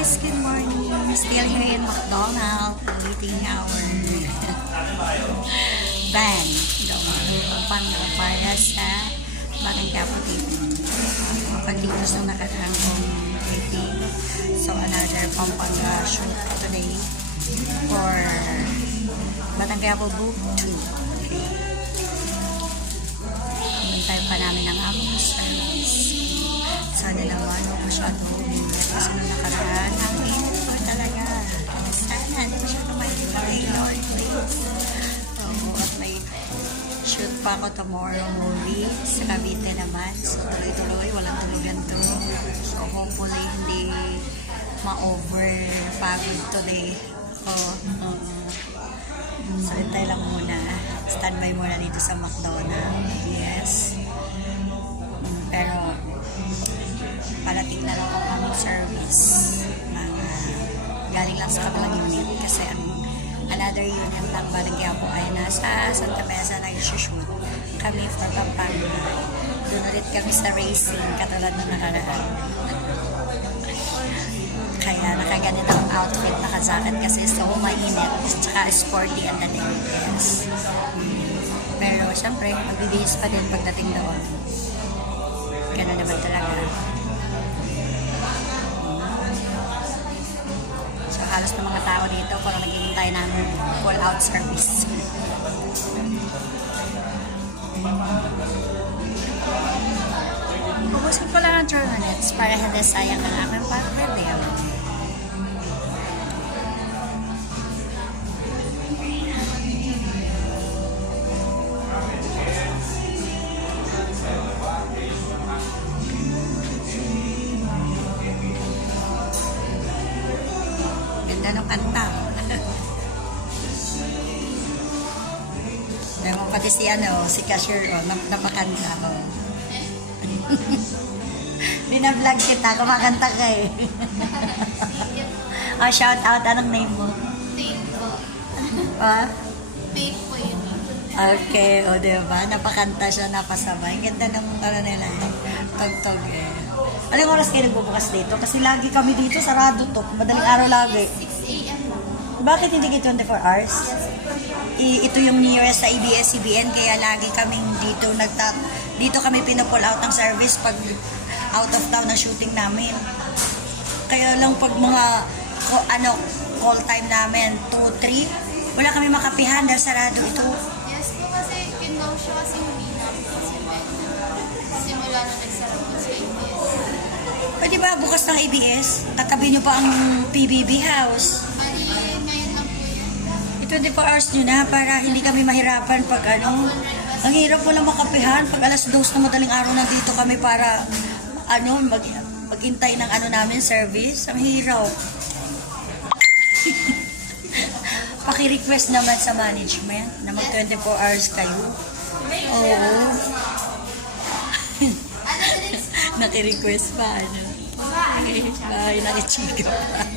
guys, good morning. Still here in McDonald's, waiting our van. Para sa Bagong Quiapo TV. Pag-litos ng nakarang kong TV. So another Pampanga shoot today for Batang Quiapo Book 2. Okay. Hintay pa namin ang aming service. Sana naman huwag masyado uminit kasi nung nakaraan ang init ko talaga. Sana hindi masyado mainit, Lord, please. So, at may shoot pa ako tomorrow movie sa Cavite naman. So, tuloy-tuloy, walang tulugan to. So, hopefully, hindi ma-over pagod today. So, hintay lang muna. Standby muna dito sa McDonald's. Yes. Pero, palating na lang ako ang service. Galing lang sa kabilang unit kasi ang another unit ng Batang Quiapo ay nasa Santa Mesa na isushoot kami for Pampanga. Doon ulit kami sa racing katulad ng nakaraan. Kaya nakaganit ang outfit, nakajacket kasi so mainit tsaka sporty ang dating. Yes. Pero syempre magbibihis pa din pagdating doon. Gano'n naman talaga. So halos ng mga tao dito kung naghihintay ng full out service. Pupusin ko lang ang 2 minutes para hindi sayang ang aking pag-review. Ganda ng kanta. Naman pati si cashier, napakanta ko. Binablog kita, kumakanta ka eh. Shout out, anong name mo? Faith po. Faith po yun. Okay, diba? Napakanta siya, napasabay. Ganda ng nila eh. Tugtog eh. Anong oras kayo nagbubukas dito? Kasi lagi kami dito, sarado to. Madaling araw lagi. 6 a.m. Bakit hindi kayo 24 hours? Ito yung nearest sa ABS-CBN, kaya lagi kaming dito dito kami pinupull out ng service pag out of town na shooting namin. Kaya lang pag mga call time namin 2-3, wala kami makapihan dahil sarado ito. Yes po kasi kinaw siya kasi hindi namin kasi simula na nagsara po sa ABS. Pwede ba bukas ng ABS? Katabi nyo pa ang PBB house. Bali, ngayon lang po yun. 24 hours nyo na para hindi kami mahirapan pag ang hirap mo lang makapihan pag alas 2 na madaling araw nandito kami para maghintay ng namin service. Ang hirap. Paki-request naman sa management na mag 24 hours kayo. Oo. Naki-request pa Ay, nakichika pa.